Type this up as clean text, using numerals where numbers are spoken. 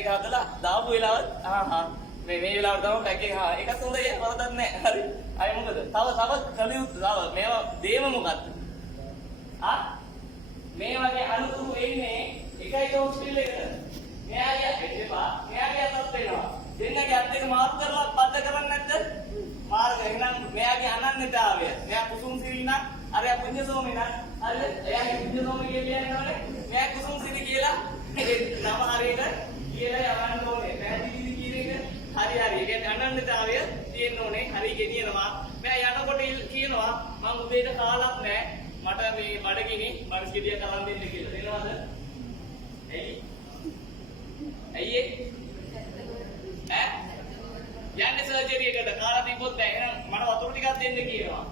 එක හදලා දාපු වෙලාවත් මේ වෙලාවට තමයි පැක් එක ඒකත් හොඳයි වරදක් නැහැ. හරි. අය මොකද? තව කලියුත් මේවා දේම මොකද්ද? මේ වගේ අනුතුරු වෙන්නේ එකයි හොස්පිටල් එකට. මෙයාගේ එපා. මෙයාගේ අතත් වෙනවා. දෙන්නගේ අත් දෙක මාරු කරලා පද්ද කරන්නේ නැද්ද? මාර්ග එහෙනම් මෙයාගේ අනන්‍යතාවය. මෙයා කුසුම් සිරි නම් අරයා පුඤ්ඤසෝමි නම් හරිද? එයාගේ පුඤ්ඤසෝමි කියලා කියනවනේ. මෙයා කුසුම් සිරි කියලා නම හරියට කියලා යවන්න ඕනේ. පැහැදිලිද කියන එක? හරි. ඒ කියන්නේ අනන්‍යතාවය තියෙන්න ඕනේ. හරි ගෙනියනවා. මෙයා යනකොට කියනවා මම උදේට කාලක් නැහැ. මට මේ බඩගිනි මම ගෙඩිය කලන් දෙන්න කියලා. දෙනවද? ඇයි යන්නේ සර්ජරි එකට කාලා තිබ්බොත් දැන් එහෙනම් මට වතුර ටිකක් දෙන්න කියනවා.